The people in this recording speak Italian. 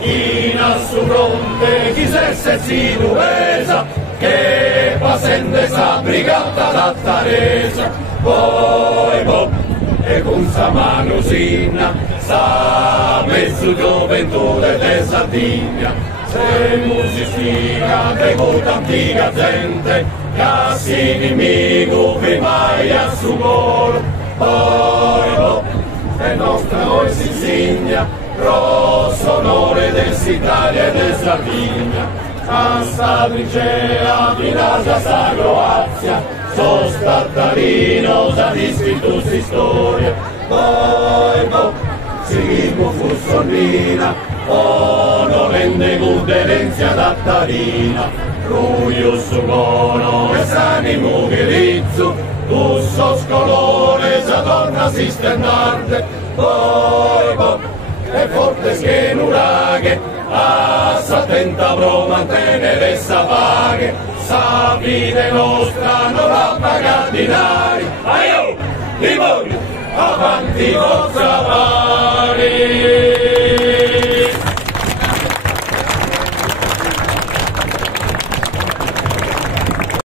China su fronte chi se si nuesa, che pasende sa brigata da Taresa, poi e con sa mano sinna, sa mezzo gioventù de Sardegna, se musicina de molta antica gente, casi nemico vi mai a su molo, poi e nostra oi si insegna, rosso onore dell'Italia e del Sardegna, a sta trincea di Nasia sta Croazia, so stattarino sa dischi si storia, poi si fu sorrina, non rende gudelenzia da Tarina, ruius buono e s'animo gherizzo, tusso scolore sa torna si stennarde, poi e forte schenuraghe, a s'attenta pro mantenere sa paghe, sa vita nostra non la paga dinari, aio, li voglio, avanti vostra pari.